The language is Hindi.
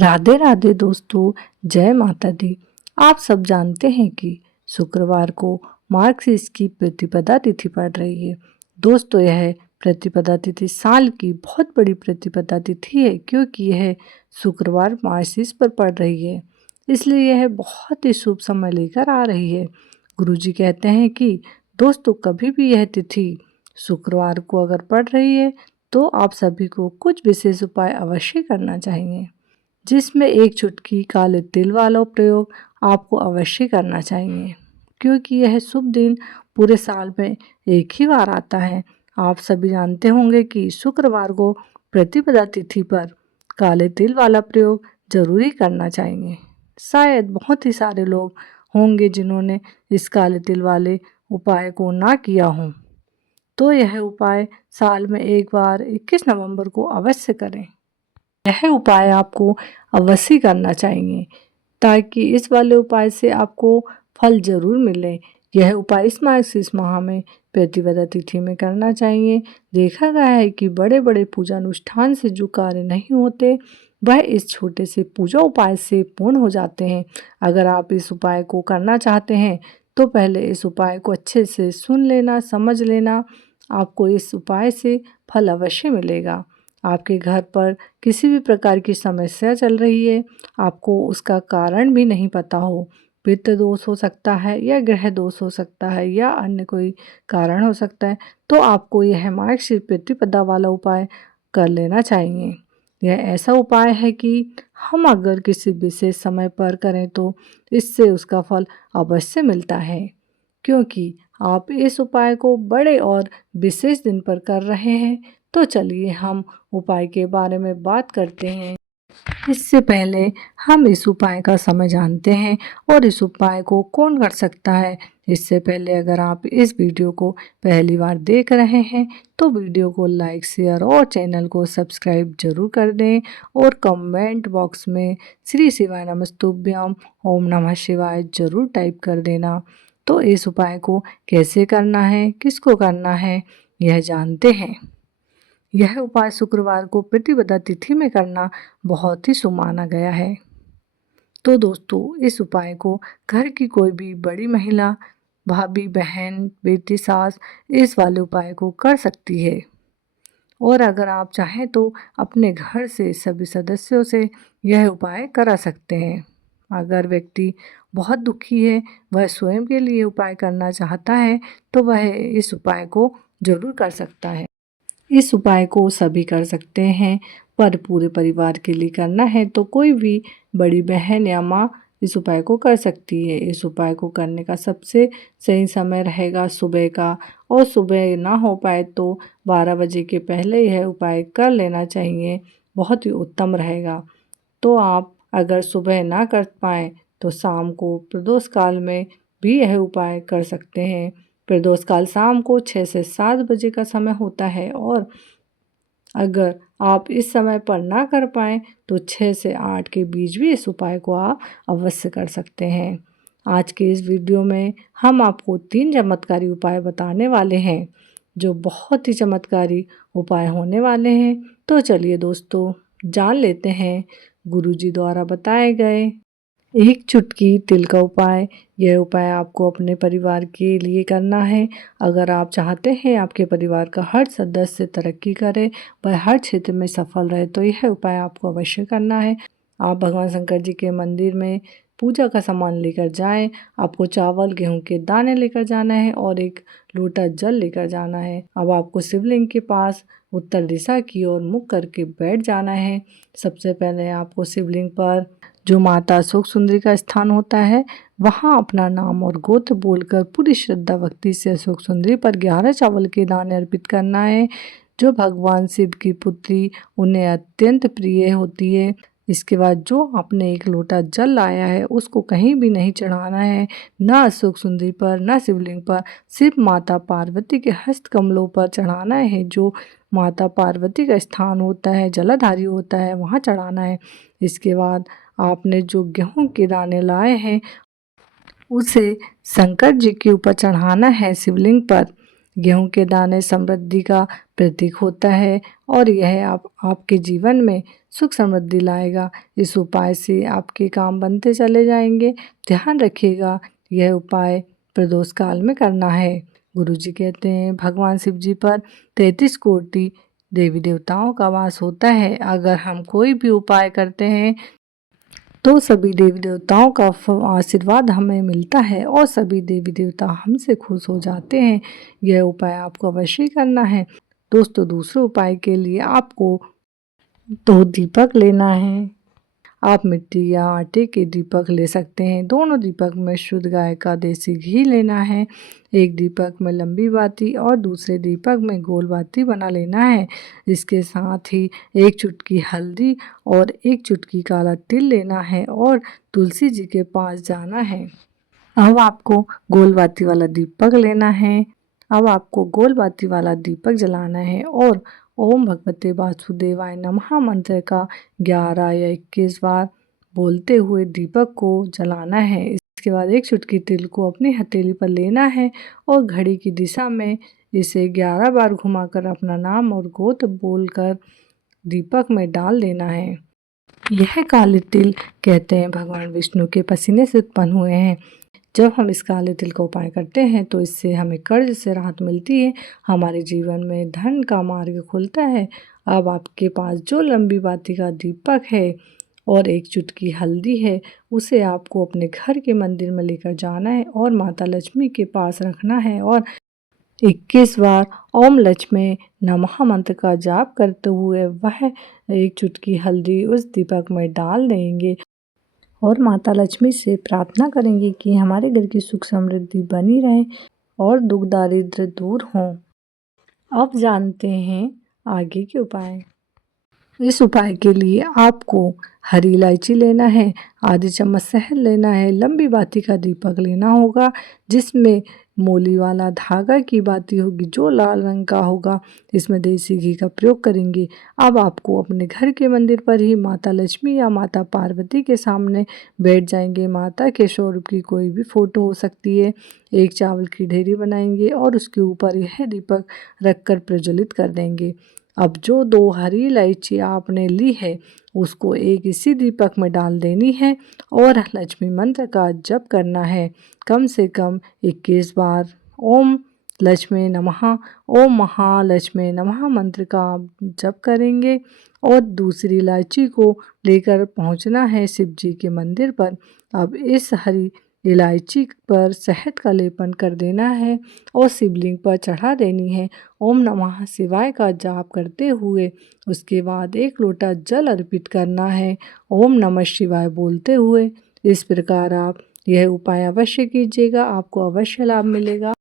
राधे राधे दोस्तों, जय माता दी। आप सब जानते हैं कि शुक्रवार को मार्क्सिस्ट की प्रतिपदा तिथि पड़ रही है। दोस्तों, यह प्रतिपदा तिथि साल की बहुत बड़ी प्रतिपदा तिथि है क्योंकि यह शुक्रवार मार्क्सिस्ट पर पड़ रही है, इसलिए यह बहुत ही शुभ समय लेकर आ रही है। गुरुजी कहते हैं कि दोस्तों, कभी भी यह तिथि शुक्रवार को अगर पड़ रही है तो आप सभी को कुछ विशेष उपाय अवश्य करना चाहिए, जिसमें एक चुटकी काले तिल वाला प्रयोग आपको अवश्य करना चाहिए क्योंकि यह शुभ दिन पूरे साल में एक ही बार आता है। आप सभी जानते होंगे कि शुक्रवार को प्रतिपदा तिथि पर काले तिल वाला प्रयोग जरूरी करना चाहिए। शायद बहुत ही सारे लोग होंगे जिन्होंने इस काले तिल वाले उपाय को ना किया हो, तो यह उपाय साल में एक बार 21 नवंबर को अवश्य करें। यह उपाय आपको अवश्य करना चाहिए ताकि इस वाले उपाय से आपको फल जरूर मिले। यह उपाय इस मार्गशीर्ष माह में प्रतिपदा तिथि में करना चाहिए। देखा गया है कि बड़े बड़े पूजा अनुष्ठान से जो कार्य नहीं होते वह इस छोटे से पूजा उपाय से पूर्ण हो जाते हैं। अगर आप इस उपाय को करना चाहते हैं तो पहले इस उपाय को अच्छे से सुन लेना, समझ लेना। आपको इस उपाय से फल अवश्य मिलेगा। आपके घर पर किसी भी प्रकार की समस्या चल रही है, आपको उसका कारण भी नहीं पता हो, पितृ दोष हो सकता है या ग्रह दोष हो सकता है या अन्य कोई कारण हो सकता है, तो आपको यह मार्गशीर्ष प्रतिपदा वाला उपाय कर लेना चाहिए। यह ऐसा उपाय है कि हम अगर किसी विशेष समय पर करें तो इससे उसका फल अवश्य मिलता है, क्योंकि आप इस उपाय को बड़े और विशेष दिन पर कर रहे हैं। तो चलिए हम उपाय के बारे में बात करते हैं। इससे पहले हम इस उपाय का समय जानते हैं और इस उपाय को कौन कर सकता है। इससे पहले अगर आप इस वीडियो को पहली बार देख रहे हैं तो वीडियो को लाइक, शेयर और चैनल को सब्सक्राइब जरूर कर दें और कमेंट बॉक्स में श्री शिवाय नमस्तुभ्यम ओम नमः शिवाय जरूर टाइप कर देना। तो इस उपाय को कैसे करना है, किसको करना है, यह जानते हैं। यह उपाय शुक्रवार को प्रतिपदा तिथि में करना बहुत ही शुभ माना गया है। तो दोस्तों, इस उपाय को घर की कोई भी बड़ी महिला, भाभी, बहन, बेटी, सास इस वाले उपाय को कर सकती है। और अगर आप चाहें तो अपने घर से सभी सदस्यों से यह उपाय करा सकते हैं। अगर व्यक्ति बहुत दुखी है, वह स्वयं के लिए उपाय करना चाहता है, तो वह इस उपाय को जरूर कर सकता है। इस उपाय को सभी कर सकते हैं, पर पूरे परिवार के लिए करना है तो कोई भी बड़ी बहन या माँ इस उपाय को कर सकती है। इस उपाय को करने का सबसे सही समय रहेगा सुबह का, और सुबह ना हो पाए तो 12 बजे के पहले यह उपाय कर लेना चाहिए, बहुत ही उत्तम रहेगा। तो आप अगर सुबह ना कर पाएँ तो शाम को प्रदोष काल में भी यह उपाय कर सकते हैं। प्रदोष काल शाम को 6 से 7 बजे का समय होता है, और अगर आप इस समय पर ना कर पाएँ तो 6 से 8 के बीच भी इस उपाय को आप अवश्य कर सकते हैं। आज के इस वीडियो में हम आपको 3 चमत्कारी उपाय बताने वाले हैं, जो बहुत ही चमत्कारी उपाय होने वाले हैं। तो चलिए दोस्तों, जान लेते हैं गुरुजी द्वारा बताए गए एक चुटकी तिल का उपाय। यह उपाय आपको अपने परिवार के लिए करना है। अगर आप चाहते हैं आपके परिवार का हर सदस्य तरक्की करे, वह हर क्षेत्र में सफल रहे, तो यह उपाय आपको अवश्य करना है। आप भगवान शंकर जी के मंदिर में पूजा का सामान लेकर जाएं। आपको चावल, गेहूं के दाने लेकर जाना है और एक लोटा जल लेकर जाना है। अब आपको शिवलिंग के पास उत्तर दिशा की ओर मुख करके बैठ जाना है। सबसे पहले आपको शिवलिंग पर जो माता अशोक सुंदरी का स्थान होता है, वहाँ अपना नाम और गोत्र बोलकर पूरी श्रद्धा भक्ति से अशोक सुंदरी पर 11 चावल के दाने अर्पित करना है, जो भगवान शिव की पुत्री उन्हें अत्यंत प्रिय होती है। इसके बाद जो आपने एक लोटा जल लाया है उसको कहीं भी नहीं चढ़ाना है, ना अशोक सुंदरी पर, ना शिवलिंग पर, सिर्फ माता पार्वती के हस्त कमलों पर चढ़ाना है। जो माता पार्वती का स्थान होता है, जलाधारी होता है, वहाँ चढ़ाना है। इसके बाद आपने जो गेहूं के दाने लाए हैं उसे शंकर जी के ऊपर चढ़ाना है शिवलिंग पर। गेहूं के दाने समृद्धि का प्रतीक होता है और यह आपके जीवन में सुख समृद्धि लाएगा। इस उपाय से आपके काम बनते चले जाएंगे। ध्यान रखिएगा, यह उपाय प्रदोष काल में करना है। गुरुजी कहते हैं भगवान शिव जी पर 33 कोटि देवी देवताओं का वास होता है। अगर हम कोई भी उपाय करते हैं तो सभी देवी देवताओं का आशीर्वाद हमें मिलता है और सभी देवी देवता हमसे खुश हो जाते हैं। यह उपाय आपको अवश्य करना है। दोस्तों, दूसरे उपाय के लिए आपको 2 दीपक लेना है। आप मिट्टी या आटे के दीपक ले सकते हैं। दोनों दीपक में शुद्ध गाय का देसी घी लेना है। एक दीपक में लंबी बाती और दूसरे दीपक में गोल बाती बना लेना है। इसके साथ ही 1 चुटकी हल्दी और 1 चुटकी काला तिल लेना है और तुलसी जी के पास जाना है। अब आपको गोल बाती वाला दीपक लेना है। अब आपको गोल बाती वाला दीपक जलाना है और ओम भगवते वासुदेवाय नमः मंत्र का 11 या 21 बार बोलते हुए दीपक को जलाना है। इसके बाद 1 चुटकी तिल को अपनी हथेली पर लेना है और घड़ी की दिशा में इसे 11 बार घुमाकर अपना नाम और गोत्र बोलकर दीपक में डाल देना है। यह काले तिल कहते हैं भगवान विष्णु के पसीने से उत्पन्न हुए हैं। जब हम इस काले तिल का उपाय करते हैं तो इससे हमें कर्ज से राहत मिलती है, हमारे जीवन में धन का मार्ग खुलता है। अब आपके पास जो लंबी बाती का दीपक है और 1 चुटकी हल्दी है, उसे आपको अपने घर के मंदिर में लेकर जाना है और माता लक्ष्मी के पास रखना है और 21 बार ओम लक्ष्मी नमः मंत्र का जाप करते हुए वह 1 चुटकी हल्दी उस दीपक में डाल देंगे और माता लक्ष्मी से प्रार्थना करेंगे कि हमारे घर की सुख समृद्धि बनी रहे और दुख दारिद्र दूर हों। अब जानते हैं आगे के उपाय। इस उपाय के लिए आपको हरी इलायची लेना है, आधी चम्मच शहद लेना है, लंबी बाती का दीपक लेना होगा जिसमें मोली वाला धागा की बाती होगी जो लाल रंग का होगा। इसमें देसी घी का प्रयोग करेंगे। अब आपको अपने घर के मंदिर पर ही माता लक्ष्मी या माता पार्वती के सामने बैठ जाएंगे। माता के स्वरूप की कोई भी फोटो हो सकती है। एक चावल की ढेरी बनाएंगे और उसके ऊपर यह दीपक रखकर प्रज्वलित कर देंगे। अब जो 2 हरी इलायची आपने ली है उसको एक इसी दीपक में डाल देनी है और लक्ष्मी मंत्र का जप करना है कम से कम 21 बार। ओम लक्ष्मी नमः, ओम महालक्ष्मी नमः मंत्र का जप करेंगे और दूसरी इलायची को लेकर पहुंचना है शिव जी के मंदिर पर। अब इस हरी इलायची पर शहद का लेपन कर देना है और शिवलिंग पर चढ़ा देनी है। ओम नमः शिवाय का जाप करते हुए उसके बाद 1 लोटा जल अर्पित करना है ओम नमः शिवाय बोलते हुए। इस प्रकार आप यह उपाय अवश्य कीजिएगा, आपको अवश्य लाभ मिलेगा।